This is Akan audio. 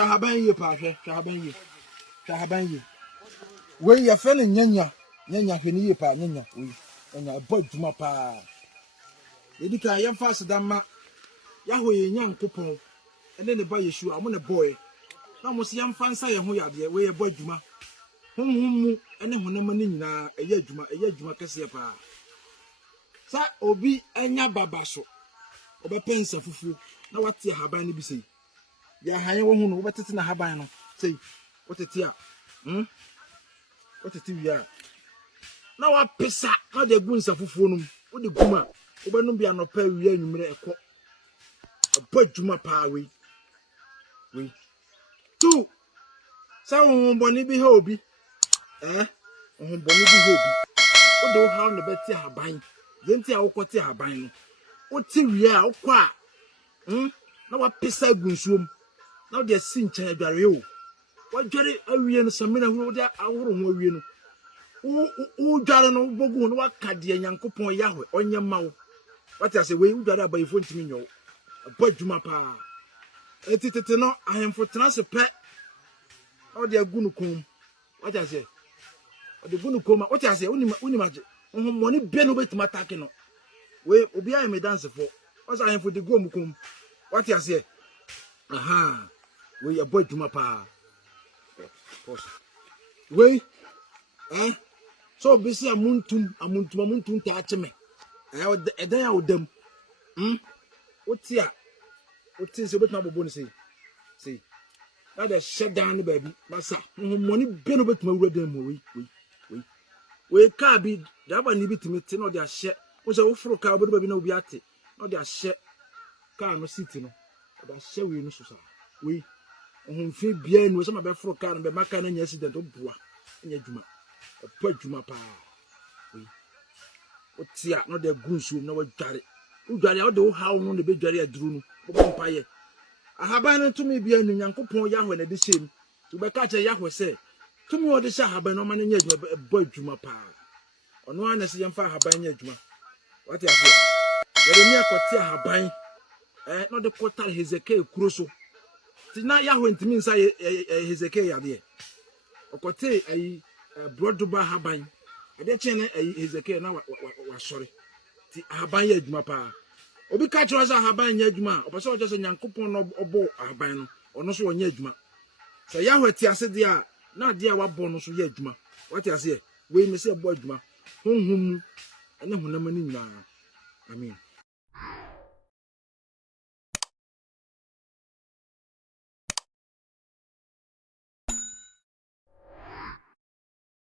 Shahaban ye pa shahaban ye we ya fe ne nyanya hwene ye pa nyanya we nya boy djuma pa edika ye fa sedama ya ho ye nyankopon ene ne ba yesu amo ne boy na mo se yam fa nsa ye ho yade we ye boy djuma honhom ene honam ne nyina eye djuma kese pa sa obi enya baba so obepensa fufu na wate haban ne bi sei ya haye wo hu no wobetete na haban no sei wotete a wotete wi a na wa pesa na de gu nsa fufu no wo de guma wobenu bia no pa wi anwumre ekọ ba djuma pa we tu sa wo boni bi ha obi wo boni bi ha obi wo de wo ha no beti haban yenti a wo kote haban no wo ti wi a wo kwa na wa pesa gu nsuom na de si nchen adware o wa dware awie no samina hu de ahoro ho awie no wo dware no bogu no wa kade nyankopon yahwe onye mawo what I say we dware abayifo ntimi nyo ba djuma pa etitete no ahemfo tena se pe o de agu no kom what I say o de gu no kom what I say unimage money be no betima take no we obi ayi me dance for o say ahemfo de gu mu kom what I say we ba djuma pa we so bisi amuntum ta acheme edan ya odam otia se betuma bobo ni sei na de shut down baby masa money be no betuma wura dan mo we ka bi daba ni bitimete no de ahye wo se wo foro ka bodo baby na obi ate no de ahye ka no city no de ahye we no so sa we ohunfe bia ni wo se ma be foro ka no be maka na nya accident oboa nya djuma pa djuma pa we otia no de gunsu na wa dware udware o de wo hawo no de be dware aduru no bo mpaye ahaban no tumi bia nu nyankopon yahwe na de shem to be ka che yahwe se tumi o de sha ahaban no ma nya djuma ba djuma pa ono ana se yemfa ahaban nya djuma what ya say yeremia kwoti ahaban no de kotal Hezekiah kuroso ti na yahwe ntimi nsa Hezekiah yade okote ayi brodoba haban ade chene Hezekiah na wa sori ti haban ya djuma pa obi ka chiro sa haban nya djuma opeso oje se nyankopon no obo haban no ono so onya djuma se yahwe ti ase dia na dia wa bo no so ya djuma what ase we me se bo djuma honhom ene honam ni nyina amen